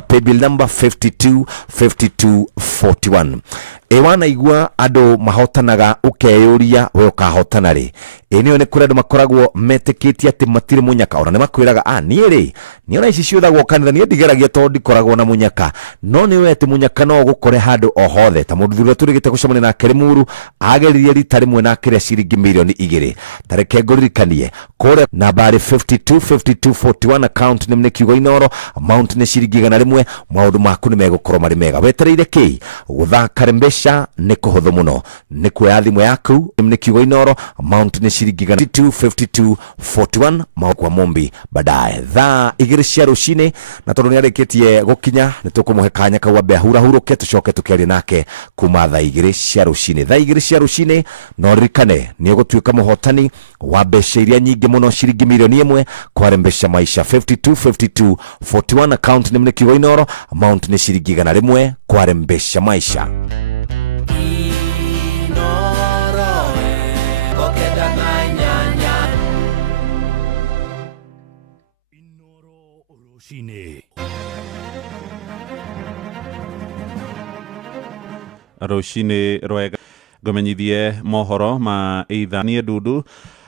Paybill number 525241. Ewana igua ado mahotanaga ukeyuria we ukahotana ri. Enio ne kura ndo makoragwo meteketi ati matire munyaka ora ne makwiraga nie ri niona ici ciuthagwo kanitha ni ndigeragia to ndikoragwo na munyaka no ni we ati munyaka no gukore handu o hothe ta mundu thura turigite gucemania na Kerimuru ageririe rita rimwe na kiria ciringi milioni 2 tareke ngoririkanie kore nambari 525241 account ni mnekiugo Inoro amount ni ciringi 100 maundu maku ni megukorwo mari mega wetereire ki guthaka mbesha ni kuhuthu muno ni kuoya thimu yaku ni mnekiugo Inoro amount ni shiringi 5241 kwa mombi baadaye thaa 2 cia rucini na tondu ni areketie gukinya ni tukumuhe kanya ka wambe hurahuruke tucoke tukerie nake kuma thaa 2 cia rucini thaa 2 cia rucini no rikane ni ugutuika muhotani wa mbeca iria nyingi muno shiringi milioni 1 kwa mbesha maisha 525241 account ni mnekiugo Inoro amount ni shiringi 100 kwa mbesha maisha. Rucini rwega ngomenyithie mohoro ma Eithanie Dudu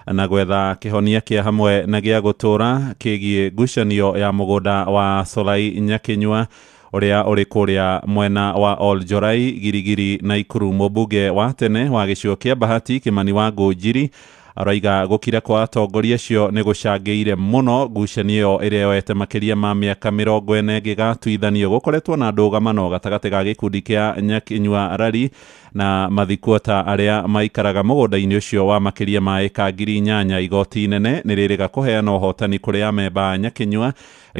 na gwetha kihonia kia hamwe na gia gutura kigie ngucanio ya mugunda wa Solai Nyakinyua uria uri kuria mwena wa Oljorai Girigiri na Ikuru. Mubunge wa tene wa gicigo kia Bahati Kimani wa Ngunjiri araiga gukira kwa atongoria cio ni gucangiire muno ngucanio iria yoete makiria ma miaka 40 gigatuithanio gukoretwo na ndugamano gatagati ga gikundi kia Nyakinyua Rari na mathikuota aria maikaraga mugunda-ini ucio wa makiria ma eka 8,000 igoti nene ni ririga kuheana uhotani kuri amemba Nyakinyua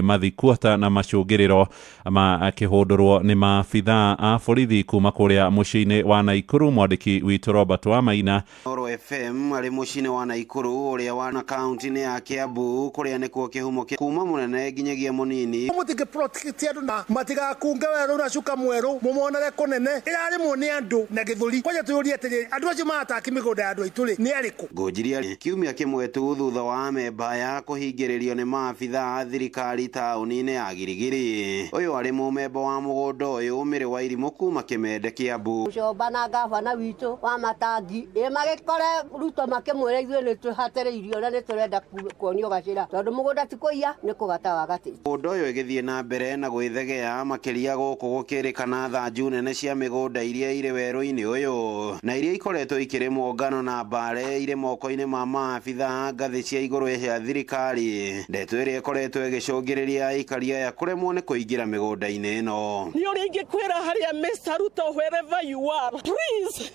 mathikuota na macungiriro ma kihundurwo ni maabitha a borithi kuma kuria muciini wa Naikuru. Mwandiki witu Robert wa Maina Oro FM ari muciini wa Naikuru uria wana kaunti ya Kiambu kuria nikuo kihumo kuma munene ginyagia munini mutige protect andu na matiga kunga weru na cuka mweru mumonere kunene irari muni andu na githuri kwaje tuyuri atiri andu acio mataki migunda andu aituri ni ariku Ngunjiria kiumia kimwe tu thutha wa amemba ya kuhingiririo ni maabitha a thirikari tauni-ini ya Girigiri. Uyu ari mumemba wa mugunda uyu umiri wa irimu kuma Kimende Kiambu Comba na gavana witu wa Matangi magikore Ruto makimwira ithuĩ ni tuhatĩrĩirio na ni turenda kuonio gacira tondu mugunda ti kuiya ni kugata wagati. Mugunda uyu igithie na mbere na gwithegea makiria guku gukirikana thanju nene cia migunda iria iri weru-ini uyu na iria ikoretwo ikirimo ngano na mbare ire moko-ini ma maabitha ngathi cia iguru cia thirikari. Ndeto iria ikoretwo igicungiriria ikaria ya kuremwo ni kuingira migunda-ini ino. Ni uri ingikwira haria Mr. Ruto wherever you are, please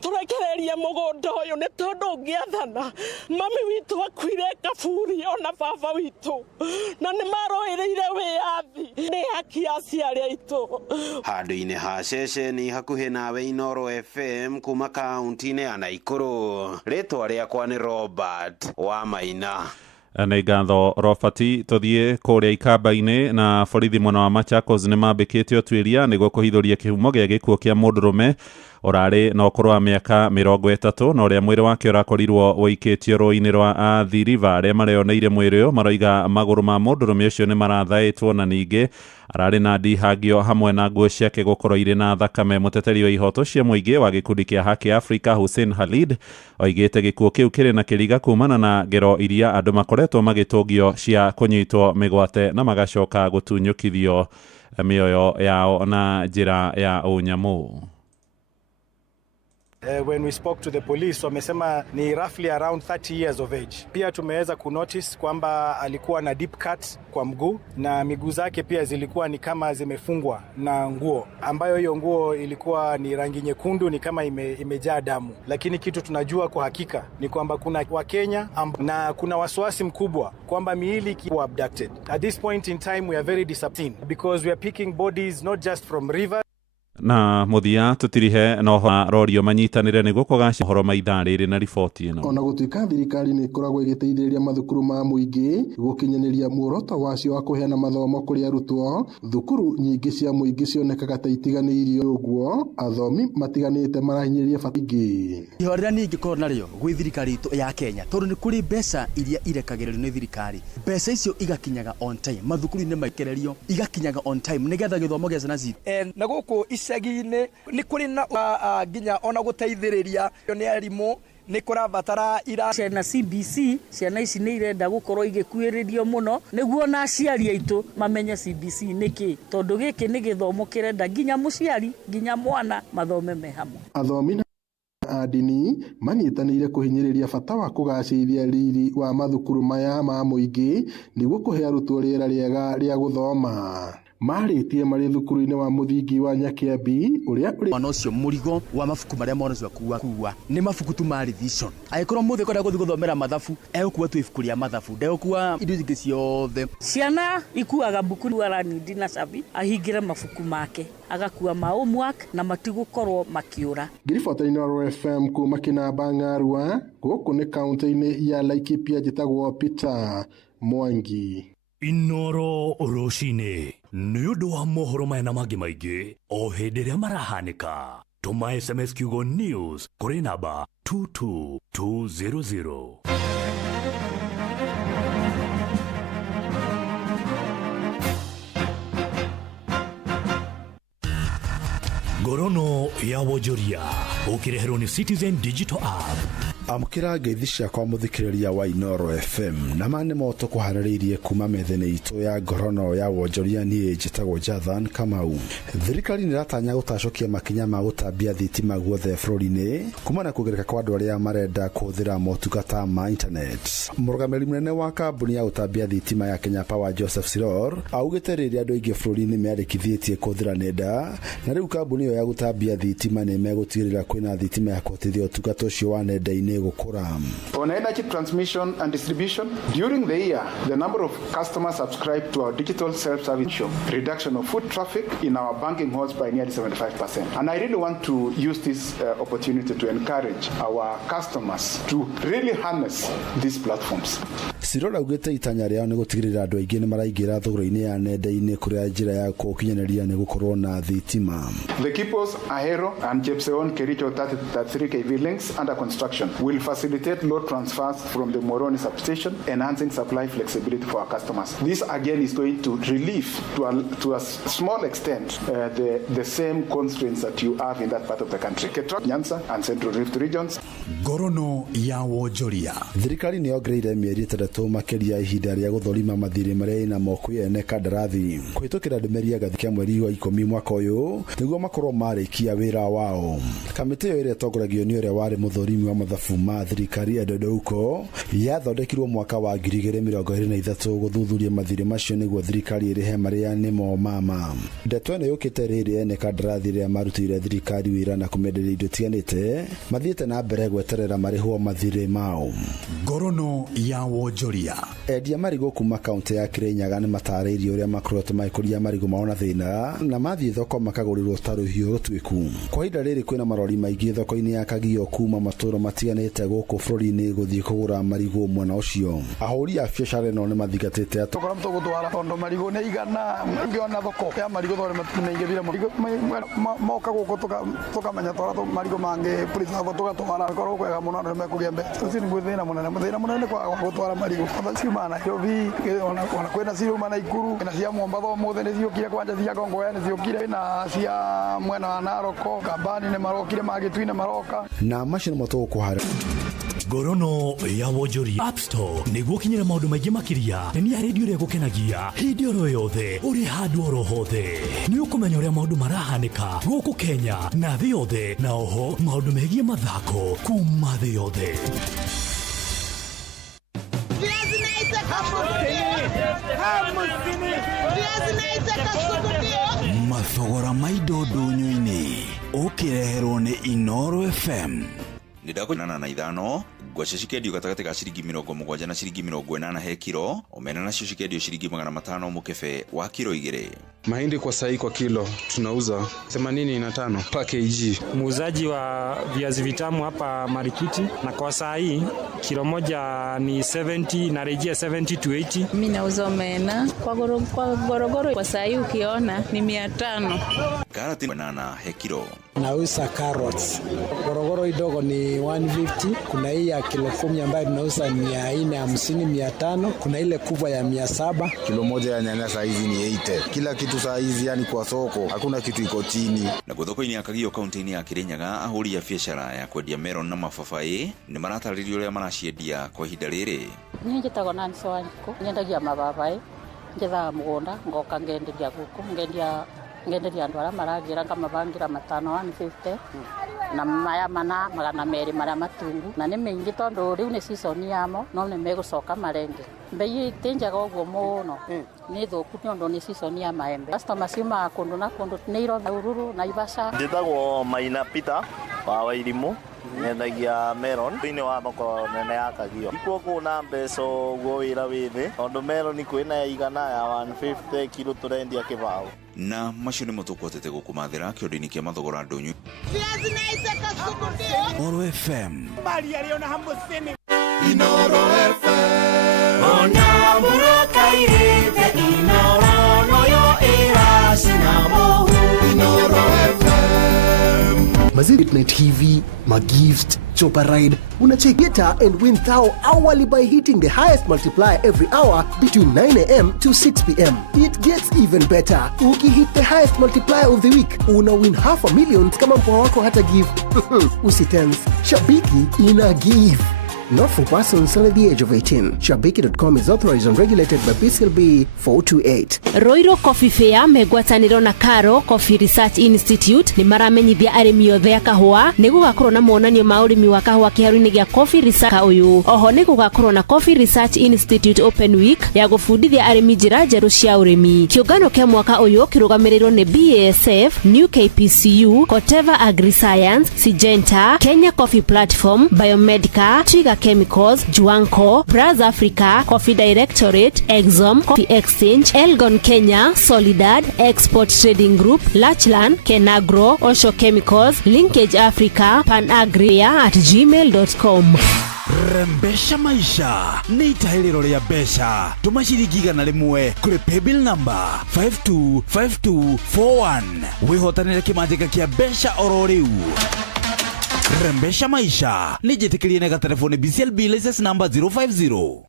turekereria mugunda uyu ni tondu ngiathana mami witu akwire Kaburi ona baba witu na ni maroireire wiathi ni haki aciari aitu. Handu-ini ha ceceni hakuhi nawe Inoro FM kuma kaunti-ini ya Naikuru. Ritwa riakwa ni Robert wa Maina. Nĩ ngatho Robert. Tuthie kuria ikamba-ini na borithi mwena wa Machakos ni mambikite utuiria niguo kuhithuria kihumo gia gikuo kia mundurume urari na ukuru wa miaka 30 na uria mwiri wake urakorirwo woikitio rũĩ-inĩ rwa Athi River. Aria mareoneire mwiri uyu marauga maguru ma mundurume ucio ni marathaĩtwo na ningi arari na ndihangio hamwe na nguo ciake gukorwo iri na thakame. Muteteri wa ihoto cia muingi wa gikundi kia Haki Africa Hussein Khalid oigite gikuo kiu kiri na kiriga kumana na ngero iria andu makoretwo magitungio cia kunyitwo migwate na magacoka gutunyukithio mioyo yao na njira ya unyamu. When we spoke to the police wamesema ni roughly around 30 years of age. Pia tumeweza kunotice kwamba alikuwa na deep cut kwa mguu na miguu zake pia zilikuwa ni kama zimefungwa na nguo ambayo hiyo nguo ilikuwa ni rangi nyekundu, ni kama imejaa damu. Lakini kitu tunajua kwa hakika ni kwamba kuna Wakenya na kuna wasiwasi mkubwa kwamba miili ikiwa abducted. At this point in time we are very disappointed because we are picking bodies not just from rivers na muthia tutirihe no rorio manyitanire niguo kugacia horo maitha riri na riboti ino. Ona gutuika thirikari ni ikoragwo igiteithĩrĩria mathukuru ma mũingĩ gukinyanĩria muoroto wacio wa kuheana mathomo kũrĩ arutwo, thukuru nyingĩ cia mũingĩ cionekaga ta itiganĩirio ũguo athomi matiganĩte marahinyĩrĩria bata ingĩ. Ihorera ni ingĩkorwo narĩo gwĩ thirikari itũ ya Kenya tondũ nĩ kũrĩ mbeca iria irekagĩrĩrio nĩ thirikari, mbeca icio igakinyaga on time, mathukuru-inĩ maikererio igakinyaga on time nĩgetha gĩthomo gĩa ciana citũ. Na gũkũ icagi-inĩ nĩ kũrĩ na nginya ona gũteithĩrĩria nĩ arimũ nĩ kũrabatara na CBC ciana ici nĩ irenda gũkorwo igĩkuĩrĩrio mũno nĩguo na aciari aitũ mamenye CBC nĩkĩ, tondũ gĩkĩ nĩ gĩthomo kĩrenda nginya mũciari nginya mwana mathome me hamwe. Athomi na adini manyitanĩire kũhinyĩrĩria bata wa kũgacĩrithia riri wa mathukuru maya ma mũingĩ nĩguo kũhe arutwo rĩera rĩega rĩa gũthoma. Marĩtie marĩ thukuru-inĩ wa mũthingi wa Nyakĩambi ũrĩa ũrĩ mwana ũcio mũrigo wa mabuku marĩa mwana ũcio kuua nĩ mabuku tu ma revision. Agĩkorwo mũthĩ kwenda gũthiĩ gũthomera mathabu egũkua tu ibuku rĩa mathabu, ndegũkua indo ingĩ ciothe. Ciana ikuaga buku aranindi na cabi ahingĩre mabuku make agakua ma homework na matigũkorwo makĩũra. Ngiribota-inĩ wa Royal FM kuma Kinamba Ng'arua gũkũ nĩ kaunti-inĩ ya Laikipia njĩtagwo Peter Mwangi. Inoro Roshine nĩ ũndũ wa mohoro maya na mangĩ maingĩ o hĩndĩ ĩrĩa marahanĩka. Tũma SMS kiugo news kũrĩ namba 22200. Ngorono ya Wonjoria ũkĩreherwo nĩ Citizen Digital App. Amukira ngeithi ciakwa muthikiriria wa Inoro FM na mane moto kuharĩrĩirie kuma methene itu ya ngorono ya Wonjoria nie njĩtagwo Jathan Kamau. Thirikari nĩ ratanya gũtacokia makinya ma gũtambia thitima guothe bũrũri-inĩ kuma na kugereka kwa andũ arĩa marenda kũhũthĩra motungata ma internet. Mũrũgamĩrĩri mũnene wa kambuni ya gũtambia thitima ya Kenya Power Joseph Siror augĩte rĩrĩa andũ aingĩ bũrũri-inĩ meandĩkithĩtie kũhũthĩra nenda, na rĩu kambuni ĩyo ya gũtambia thitima nĩ megũtigĩrĩra kwĩna thitima ya kũhotithia ũtungata ũcio wa nenda-inĩ. On energy transmission and distribution, during the year, the number of customers subscribed to our digital self-service show reduction of foot traffic in our banking halls by nearly 75%. And I really want to use this opportunity to encourage our customers to really harness these platforms. Sirora ugete itanya rĩao nĩ gũtigĩrĩra andũ aingĩ nĩ maraingĩra thogora-inĩ ya nenda-inĩ kũrĩa njĩra ya gũkinyanĩria nĩ gũkorwo na thitima. The Kipos, Ahero and Chepseon Kericho 33 kV links under construction will facilitate load transfers from the Moroni substation, enhancing supply flexibility for our customers. This again is going to relieve to a small extent the same constraints that you have in that part of the country. Ketra, Nyanza and Central Rift regions. Ngorono ya Wonjoria. Thirikari nĩ yongereire mĩeri 3 makĩria ihinda rĩa gũthũrima mathirĩ marĩa ina moko ene kandarathi kũhĩtũkĩra ndũmĩrĩri ya gathĩ kĩa mweri wa 10 mwaka ũyũ nĩguo makorwo marĩkia wĩra wao. Kamĩtĩ ĩyo ĩrĩa ĩtongoragio nĩ ũrĩa warĩ mũthũrimi wa mathabu ma thirikari Edodouko yathondekirwo mwaka wa 2023 gũthuthuria mathirĩ macio nĩguo thirikari ĩrĩhe marĩa nĩmo mama. Ndeto ĩno yũkĩte rĩrĩ ene kandarathi rĩa marutĩire thirikari wĩra na kũmenderia indo tiganĩte mathiĩte na mbere gweterera marĩhwo mathirĩ mao. Ngorono ya Wonjoria. Endia marigũ kuma kaunti ya Kirinyaga nĩ matarĩirie ũrĩa makoretwo magĩkũria marigũ mao na thĩna na mathiĩ thoko makagũrĩrwo ta rũhiũ rũtuĩku. Kwa ihinda rĩrĩ kwĩna marori maingĩ thoko-inĩ ya Kagio kuma matũũra matiganĩte gũkũ bũrũri-inĩ gũthiĩ kũgũra marigũ mwena ũcio. Ahũri a biacara ĩno nĩ mathigatĩte tũkora tũgũtwara tondũ marigũ nĩ igana ngĩona thoko ya marigũ thore matingĩthire marigũ moka gũkũ tũkamenya twara marigũ mangĩ preserve tũgatwara korwo kwega mũno andũ mekũgĩa mbeca. Ũcio nĩ thĩna mũnene kwaga gũtwara marigũ. Ciuma Nairobi ona kwĩna ciuma Naikuru na cia Mombatha ũmũthĩ nĩ ciũkire kwanja cia Kongowea nĩ ciũkire na cia mwena wa Naroko Kambani nĩ marokire Magĩtui maroka na macio nĩ matũgũkũhara. Ngorono ya Wonjoria App Store nĩguo kinyĩra maũndũ maingĩ makĩria nĩ ya redio ĩrĩa gũkenagia hĩndĩ oro yothe ũrĩ handũ oro hothe. Nĩ ũkũmenya ũrĩa maũndũ marahanĩka gũkũ Kenya na thĩ yothe, na oho maũndũ megiĩ mathako kuma thĩ yothe. Mathogora ma indo ndũnyũ-inĩ ũkĩreherwo nĩ Inoro FM. Nĩ ndakũnana na ithano ngwaci cikendio gatagati ga ciringi 70 na ciringi 80 he kilo, omena nacio cikendio ciringi 500 mukebe wa kilo 2. Mahindi kwa sahi kwa kilo tunauza 85 per kg. Muuzaji wa viazi vitamu hapa Marikiti, na kwa sahi kilo moja ni 70 na rejea 70 to 80. Mimi nauza omena kwa Gorogoro kwa sahi ukiona ni 500. Karoti banana he kilo. Nauza carrots. Gorogoro idogo ni 150. Kuna hii ya kilo 10 ambayo tunauza 450 500. Kuna ile kubwa ya 700. Kilo moja ya nyanya saizi ni 80. Kila kitu saizi yani kwa soko hakuna kitu iko chini. Na thoko-ini ya Kagio kaunti-ini ya Kirinyaga, ahuri ya biashara ya kwendia melon na mababai ni maratarĩrio ũrĩa maraciendia kwa ihinda rĩrĩ. Niĩ njĩtagwo Nancy Wanjikũ, nyendagia mababai, njethaga mũgũnda ngoka ngenderia gũkũ, ngenderia andũ arĩa maragĩra ngamabangira 550 na maya mana 200 marĩa matungu, na nĩ maingĩ tondũ rĩu nĩ season yamo, no nĩ megũcoka marenge. Mbei itenjaga ũguo mũno nĩ thũku nĩ ũndũ nĩ season ya maembe. Customers ciumaga kũndũ na kũndũ, nĩ Irora, Ururu, Naivasha. Njĩtagwo Maina Peter wa Wairimũ, nyendagia melon thĩinĩ wa thoko nene ya Kagio. Ikuo kuna mbeca ũguo wĩra wĩ thĩ, tondũ melon kwĩna ya igana ya 150 kilo tũrendia kĩbao. Na macio nĩ mũtũkotete gũkũmathĩra kĩondo-inĩ kĩa mathogora ndũnyũ. Oro FM. Inoro FM. Ona muroka irete Inoro noyo era sinamo. Inoro FM. Mazidi Night TV, Magift, Chopper Ride, unachek Geta and win thou hourly by hitting the highest multiplier every hour between 9 a.m. to 6 p.m. It gets even better. Uki hit the highest multiplier of the week, una win $500,000 kama mpoa wako hata give. Usitense, Shabiki ina give. Not for persons under the age of 18. Shabiki.com is authorized and regulated by BCLB 428. Roiro Coffee Fair megwataniro na Karo Coffee Research Institute ni maramenyithia arimi othe ya kahua ni gugakorwo na monanio ma urimi wa kahua kiharu-ini gia Coffee Research uyu. Oho ni gugakorwo na Coffee Research Institute Open Week ya gufundithia arimi njira njeru cia urimi. Kiungano kia mwaka uyu kirugamirirwo ni BASF, New KPCU, Koteva Agri Science, Syngenta, Kenya Coffee Platform, Biomedica, Twiga Chemicals, Juanco, Braz Africa, Coffee Directorate, Exxon, Coffee Exchange, Elgon Kenya, Solidad, Export Trading Group, Lachlan, Kenagro, Osho Chemicals, Linkage Africa, panagria@gmail.com. Rembesha maisha ni itahiriro ria besha tuma ciringi 100 kuri paybill number 525241 wihotanire kimanjika kia besha oro riu. Rembesha maisha ni jitikirie na telefoni BCLB license number 050.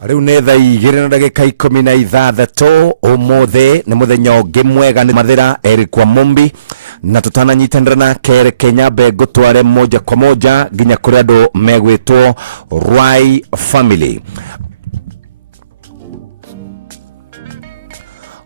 Riu nä thaa 2:16 umuthi ni muthenya ungi mwega ni mathira eri kwa Mumbi na tutananyitanira na Kere Kenya be gutware moja kwa moja nginya kuri andu megwitwo Rwai Family.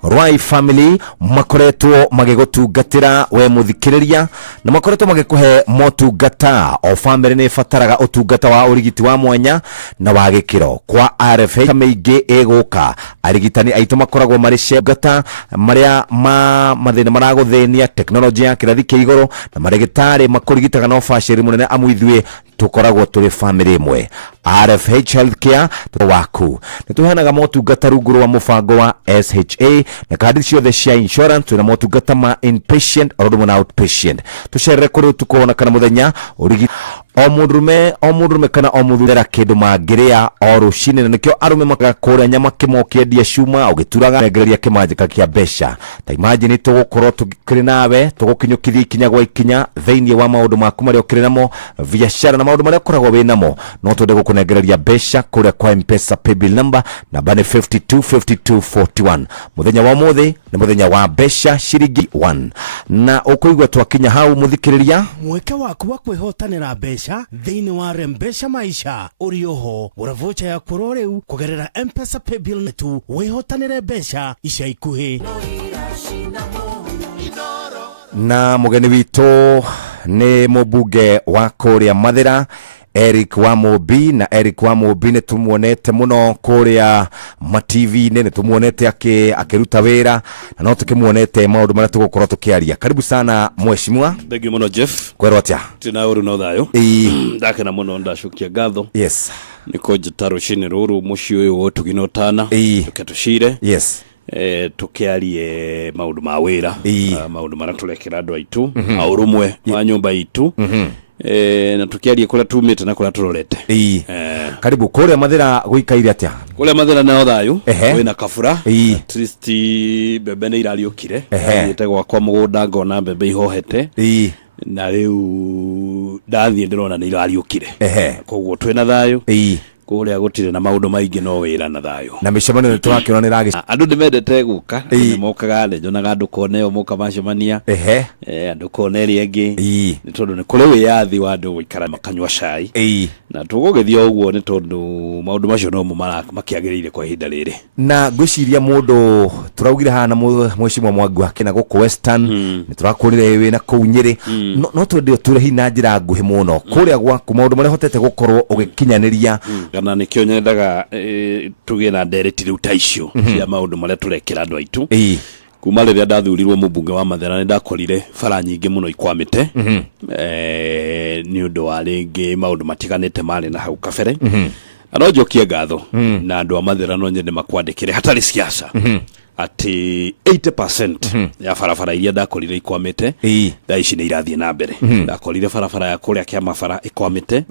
Rwai Family makoretwo magigutungatira we muthikiriria na makoretwo magikuhe motungata o family ni fataraga utungata wa urigiti wa mwanya na wa gikiro kwa RFH maingi eguka arigitani aitu makoragwo mari cegata maria mathina maraguthenia technology ya kirathi kia iguru na marigitari makurigitaga no baciri munene amuithwe tukoragwo turi family imwe. RFH Healthcare waku nituheanaga motungata rungu rwa mubango wa SHA na kandi ciothe cia insurance na motungata ma inpatient or outpatient. Tucerere kuri tukuona kana muthenya urigi o mundurume kana o muthura kindu mangiria o rucini na nikio arume magakura nyama kimokiendia cuma ugituraga negereria kimanjika kia besha ta imagine tugukorwo tukiri nawe tugukinyukithia ikinya gwa ikinya theinie wa maundu maku maria ukiri namo biashara na maundu maria ukoragwo wi namo no tunde gukunegereria besha kuria kwa M-Pesa paybill number namba ni 525241. Muthenya wa muthi ni muthenya wa besha ciringi 1 na ukuigwa twakinya hau muthikiriria mweke waku wa kwihotanira besha thini wa Rembesha maisha urioho uravocha ya kuroreu kugerera M-Pesa paybill netu wihotanire besha ica ikuhi. Na mugeni witu ni mubunge wa kuria mathira Eric Wamobi, na Eric Wamobi ni tumuonete muno kuria ma TV ni tumuonete akiruta wira na no tukimuonete maundu maria tugukorwo tukiaria. Karibu sana mheshimiwa. Thank you muno Jeff. Kwero atia? Tina uru no thayo. Ndake na muno ndashukia gatho. Yes. Niko jitaro shine ruru mushi uyu otugino tana. Tuketushire. Yes. Tukiarie maundu ma wira, maundu maria turekera andu aitu, aurumwe wa nyumba itu. Na tukiarie kuria tumite na kuria turorete. Karibu kuria Mathira guikaire atia? Kuria Mathira na thayo. Wina kabura. At least bebe ni irariukire. Yete gwakwa mugunda ngona bebe ihohete. Na riu ndathie ndirona ni irariukire. Koguo twina thayo. Kuria gutire na maundu maingi no wira na thayo. Na micemano twakiona ni ragi. Andu ndimendete guka, ni mokaga nde njonaga andu koneo moka macemania. Andu koneri engi. Ni tondu ni kuri wiyathi wa andu guikara makanywa cai. Na tugugithia uguo ni tondu maundu macio no makiagirire kwa ihinda riri. Na gwiciria mundu turaugire hana mheshimiwa Mwangi wake na guku Western, ni turakurire we na kuu Nyeri. No twende turehi na njira nguhi muno. Kuria gwaku maundu maria hotete gukorwo ugikinyaniria. Na nikio nyendaga tugie na ndereti riu ta icio cia maundu maria turekera andu aitu. Kuma riria ndathurirwo mubunge wa Mathira ni ndakorire bara nyingi muno ikwamite. Ni undu wa ringi maundu matiganite mari na hau kabere. Anojokie ngatho na andu a Mathira no nyende makwandikire hatari siasa. Ati 80% ya barabara iria ndakorire ikwamite thaa ici ni irathie na mbere. Ndakorire barabara ya kuria kia mabara ikwamite.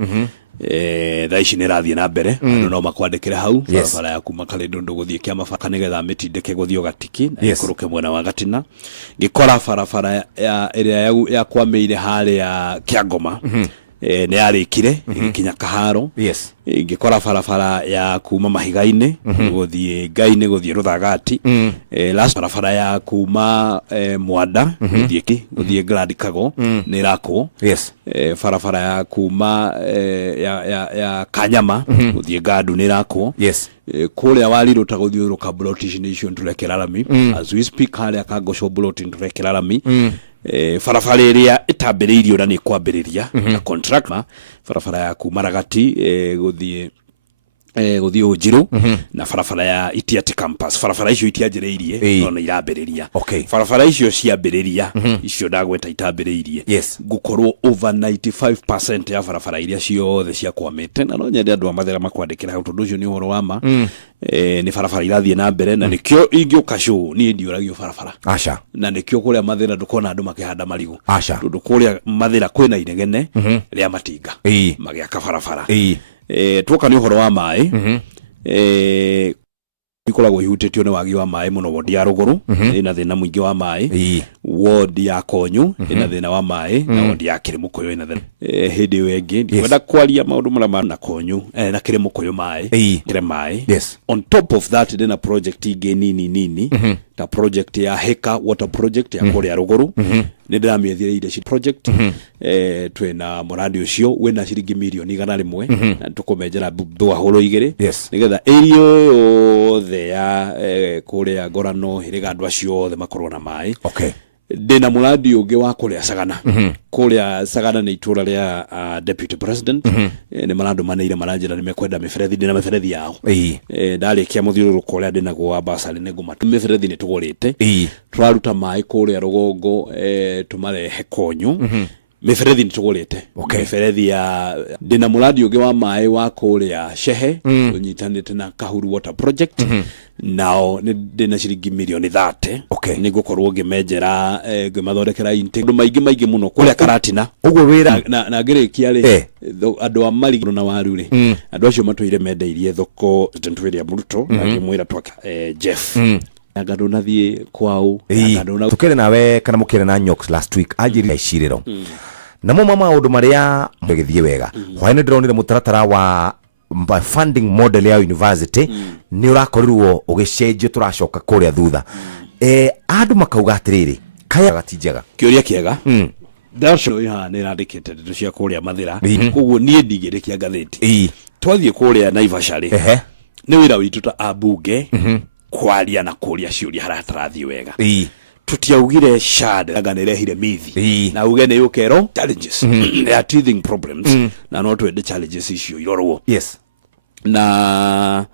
Thaa ici ni rathie na mbere. Andu no makwandikire hau barabara ya kuma Kalendondu guthie kia mabaka nigetha mitindike guthio Gatiki na ikuruke mwena wa Gatina. Ngikora barabara ya iria ya kwameire hali ya Kiangoma ni yarikire ikinya Kaharo. Ngikora barabara ya kuma Mahigaine guthie Gaine guthie Ruthagati. Last barabara ya kuma Mwanda guthie Glad Kago ni rako. Barabara ya kuma ya Kanyama guthie Gadu ni rako. Kuria Waliru taguthiuruka Blotish Nation turekera rami. As we speak hali Kagosho Blotin turekera rami. Barabara iria itambiriirio na ni kwambiriria na contractor barabara ya kumaragati guthie Ujiru na barabara ya Itiati campus. Barabara icio itianjiriirie no irambiriria. Barabara icio ciambiriria icio ndagweta itambiriirie. Gukorwo over 95% ya barabara iria ciothe cia kwamete na no nyende andu a Mathira makwandikira hau tondu ucio ni uhoro wa ma. Ni barabara irathie na mbere na nikio ingioka show ni ndiuragio barabara. Na nikio kuria Mathira ndukona andu makihanda marigu. Tondu kuria Mathira kwina inegene ria matinga magiaka barabara. Twoka ni uhoro wa mai. Ikoragwo ihutitio ni wagi wa mai muno wodi ya Ruguru ina thina muingi wa mai. Wodi ya Konyu ina thina wa mai na wodi ya Kirimukoyo ina thina. Hindi wengi ndikwenda kwaria maundu mara na Konyu na Kirimukoyo mai kire mai. On top of that then a project ingi nini ta project ya Heka water project ya kuria Ruguru ni ndamethire leadership project. Twena muradi ucio wena ciringi milioni 100 na tukumenjera thwa horo igiri nigetha area the ya kuria Ngorano hiriga andu acio othe makorwo na mai. Ndina muradi ungi wa kuria Sagana. Kuria Sagana ni itura ria deputy president. Ni marandu maneire maranjira ni mekwenda miferethi ndina miferethi yao. Ndarikia muthiururuko uria ndina gwa basari ni nguma miferethi ni tugurite. Turaruta mai kuria Rugongo tumarehe Konyu. Miferethi ni tugurite. Miferethi ya ndina muradi ungi wa mai wa kuria Shehe unyitanite na Kahuru water project. Now ndina ciringi milioni 30 ni gukorwo ngimenjera ngimathondekera intake maigi muno kuria Karatina uguo wira na ngirikia ri andu a Mariguru na Waru ri andu acio matwire mendeirie thoko William Ruto na ngimwira twaka Jeff agado nathie kwao agado tukere nawe kana mukere na Nyox last week ajiri iciriro na mo mama undu maria mbegithie wega hwaine ndironire mutaratara wa funding model ya university ni urakorirwo ugicenjio turacoka kuria thutha andu makauga atiriri kaya gatijega kiuria kiega Dasho ya ni radikete ndeto cia kuria Mathira koguo nie ndigirikia ngatheti twathie kuria Naivasha ri ni wira witu ta abunge kwaria na kuria ciuria haratarathie wega tutiaugire shad aganere hire mithi na ugene yukero challenges they are teething problems na no twende challenges icio irorwo yes na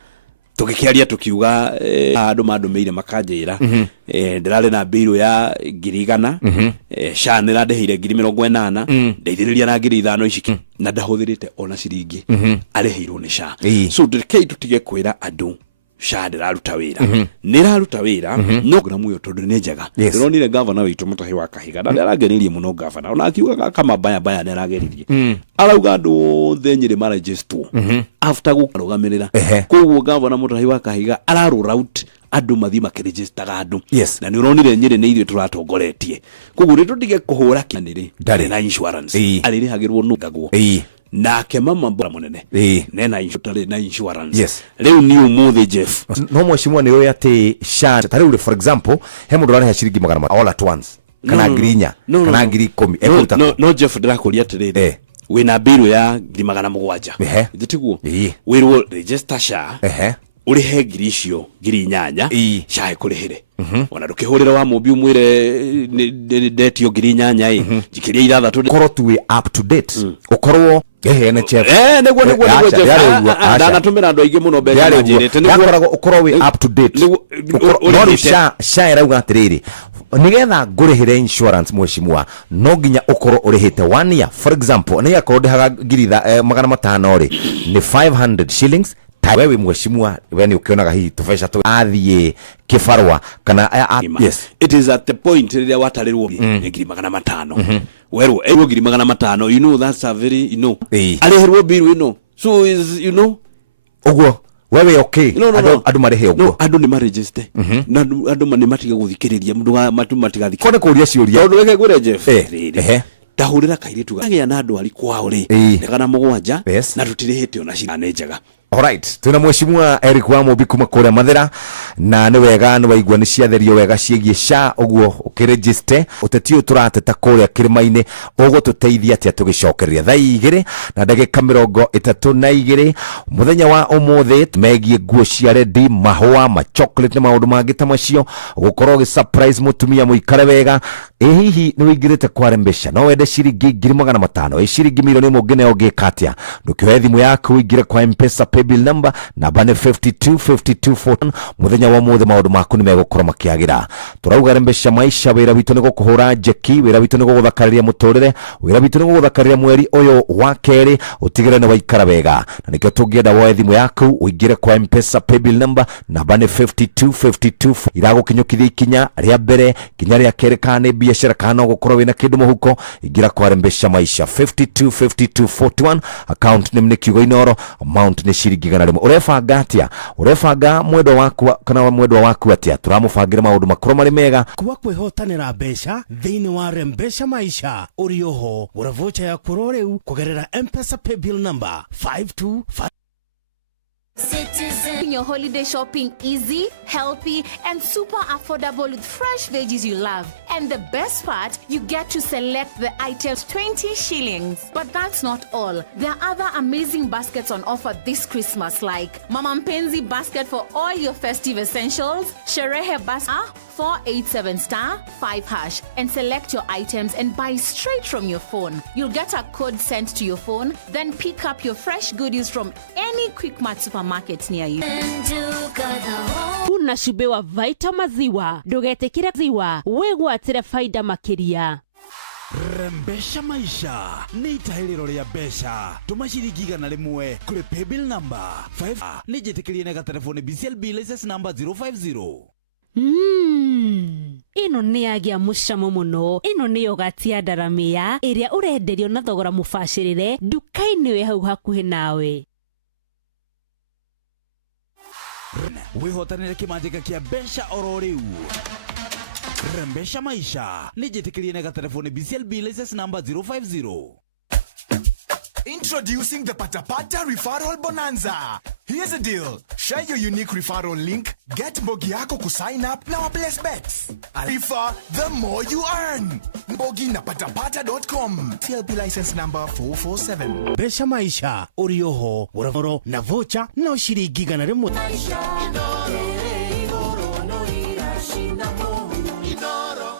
tukikiaria tukiuga andu mandumeire makanjira ndirari na biru ya 100 sha niradeheire 80 ndeithiriria na 500 ici na ndahuthirite ona ciringi areheirwo ni sha so ndikei tutige kwira andu sha ndiraruta wira niraruta wira no gramu yo tondu ni njega ndironire governor witu Mutahi wa Kahiga na arageririe muno governor ona akiuga kama baya ni arageririe arauga andu thenyire maragistu after gukarugamirira koguo governor Mutahi wa Kahiga araru route andu mathi makiregister andu na ni uronire Nyeri ni ithuĩ turatongoretie koguo ri tutige kuhura kinire ndari na insurance arire hagirwo nugagwo nake mama mbora munene nena insurance leo ni umuthi Jeff no mweshimwa ni yoya te sha tari ule for example hemu dolari hashiringi magana all at once kana grinya kana ngiri 10 no Jeff ndirakuria tirire wina biru ya magana 7 nditiguo wirwo register sha urihe ngiri icio 8 sha ikurihire ona rukihurira wa mubi umwire detio 8 jikiria 3 korwo tu up to date ukorwo NHF neguo ndanatumira andu aingi muno mbeca na njirite neguo ukorwo we up to date no sha irauga atiriri nigetha ngurihire insurance mweshimwa no nginya ukorwo urihite 1 year for example ni yakorwo ndihaga ngiri 500 ri ni 500 shillings wewe mweshimwa wene ukionaga hii tufesha tu athie kifarwa kana yes it is at the point ria watarirwo ngiri 500 werwo ngiri 500 you know that's a very alihirwo bill so is ogwo wewe okay andu marihe ogwo andu ni maregister na andu ni matiga guthikiriria mundu matu matigathi kone kuria ciuria tondu weke gure Jeff tahurira kairitu agia na andu ali kwao ri ndegana 7 na tutirihite ona cigane njega. Alright, tuna mweshimwa Eric wa Mobi kuma kore Mathira na ni wega ni waigua ni ciatherio wega ciegie sha uguo ukiregister utetio turateta kore kirimaine ugo tuteithia atia tugicokereria thaa 2 na ndagika 32 muthenya wa umuthi megie nguo cia ready mahua ma chocolate na maundu mangi ta macio gukorwo gi surprise mutumia muikare wega hihi ni wingirite kwa rembesha no wende ciringi 500 ciringi milioni mungine ongikatia ndukiwe thimu yaku wingire kwa M-Pesa bill number na bane 525214 muthenya wa muthe maundu maku ni megukora makiagira turauga rembesha maisha wira witu ni gukuhura jeki wira witu ni guguthakariria muturire wira witu ni guguthakariria mweri uyu wa keri utigire ni waikara wega na nikio tungienda woe thimu yaku uingire kwa M-Pesa bill number na bane 5252 iragukinyukithia ikinya ria mbere kinya ria keri kana biashara kana gukorwo wina kindu muhuko ingira kwa rembesha maisha 525241 account name ni kiugo inoro amount ni shiringi gana rimwe urefanga mwendo waku kana mwendo waku atia turamufangire maundu makuru mari mega kuba kwihotanira mbeca thiini wa rembesha maisha urioho uravocha ya kuroreu kugerera M-Pesa pay bill number 525 Citizen. Your holiday shopping easy, healthy, and super affordable with fresh veggies you love. And the best part, you get to select the items 20 shillings. But that's not all. There are other amazing baskets on offer this Christmas, like Mama Mpenzi basket for all your festive essentials, Sherehe basket 487*5#, and select your items and buy straight from your phone. You'll get a code sent to your phone, then pick up your fresh goodies from any Quickmart supermarket near you. Unashubewa Vita maziwa, ndugetekire ziwa, wegwatire faida makiria. Rembesha maisha ni itahiriro ria besha tuma ciringi 100 kuri pay bill number 5 ni jitikirie na telefone BCLB license number 050. Ino ni agia mucamo muno. Ino ni yogati ya Daramia iria urenderio na thogora mubashirire dukaini we hau hakuhi nawe. Wihotanire kimanjika kia besha ororiu. Rembesha maisha ni jitikirie na telefone BCLB license number 050. Introducing the Patapata Referral Bonanza. Here's the deal. Share your unique referral link, get Mbogi yako ku sign up na place bets. Refer, the more you earn. Mbogi na patapata.com. TLB license number 447. Besha maisha, urioho, uravoro, na vocha, na ushiringi gana rimwe. Maisha, inoro, no irashinamo. Inoro.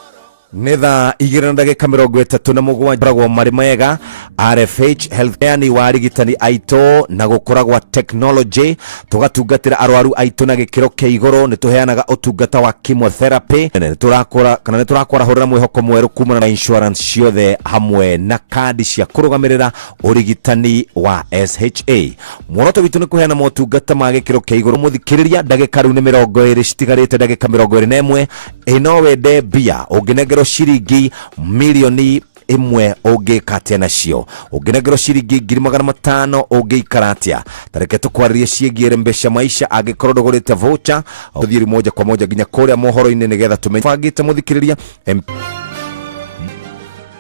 nĩ thaa 2:37 koragwo marĩ mega. RFH Healthcare ni warigitani aitũ na gũkũra gwa technology, tugatungatĩra arwaru aitũ na gĩkĩro kĩa igũrũ. Nĩ tũheanaga ũtungata wa chemotherapy, nĩ tũrakora hũrĩra mwĩhoko mwerũ kumana na insurance ciothe hamwe na kandi cia kũrũgamĩrĩra ũrigitani wa SHA. Muoroto witũ nĩ kũheana motungata ma gĩkĩro kĩa igũrũ. Mũthikĩrĩria, ndagĩka rĩu nĩ 20 citigarĩte, ndagĩka 21. Ĩno wende mbia ũngĩnengerwo ciringi milioni imwe ũngĩka atĩa nacio, ũngĩnengerwo ciringi 500,000 ũngĩikara atĩa. Tareke tũkwarĩrie ciĩgiĩ mbeca maisha angĩkorwo ndũgũrĩte voucher, ũthiĩ moja kwa moja nginya kũrĩa mohoro-inĩ nĩgetha tũmenye. Bangĩte mũthikĩrĩria,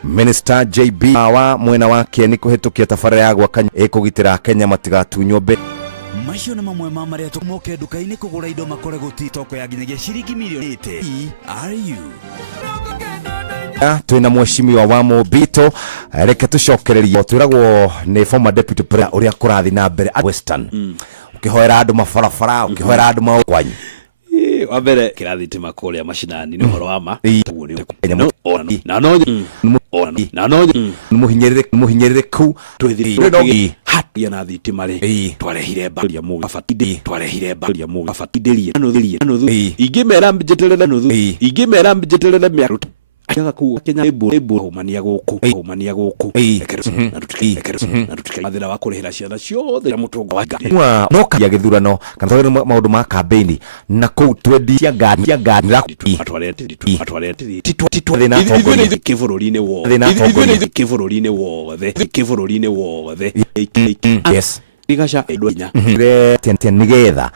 Minister JB wa mwena wake nĩ kũhĩtũkia tabarĩra ya gwaka ĩkũgitĩra Kenya matigatunywo mbere. Macio nĩ mamwe ma marĩa tũmoke nduka-inĩ kũgũra indo makore gũti toko ya nginyagia ciringi milioni 8. Are you? Twina mweshimiwa wa Mobito, reke tucokererie. Twiragwo nĩ former deputy premier ũrĩa kũrathi na mbere Western. Ũkĩhoera andũ mabarabara, ũkĩhoera andũ maũkwanyu. Wa mbere kĩrathitima kũrĩa macinani nĩ ũhoro wa ma. Na no mũhinyĩrĩrĩku twĩthirĩrie hatia na thitima rĩ, twarehire mbaria mũgabatindĩ, twarehire mbaria mũgabatindĩrie ingĩmera mbĩjeterere nuthu, ingĩmera mbĩjeterere mĩaru akaga ku Kenya ibu humania gũkũ na tutika mathĩna wa kũrĩhĩra ciana ciothe na mũtongo wa ngari no kagia gĩthurano kana maũndũ ma campaign na kũu twendia ngari kĩbũrũri-inĩ wothe yes Rigasha edwenya nĩgetha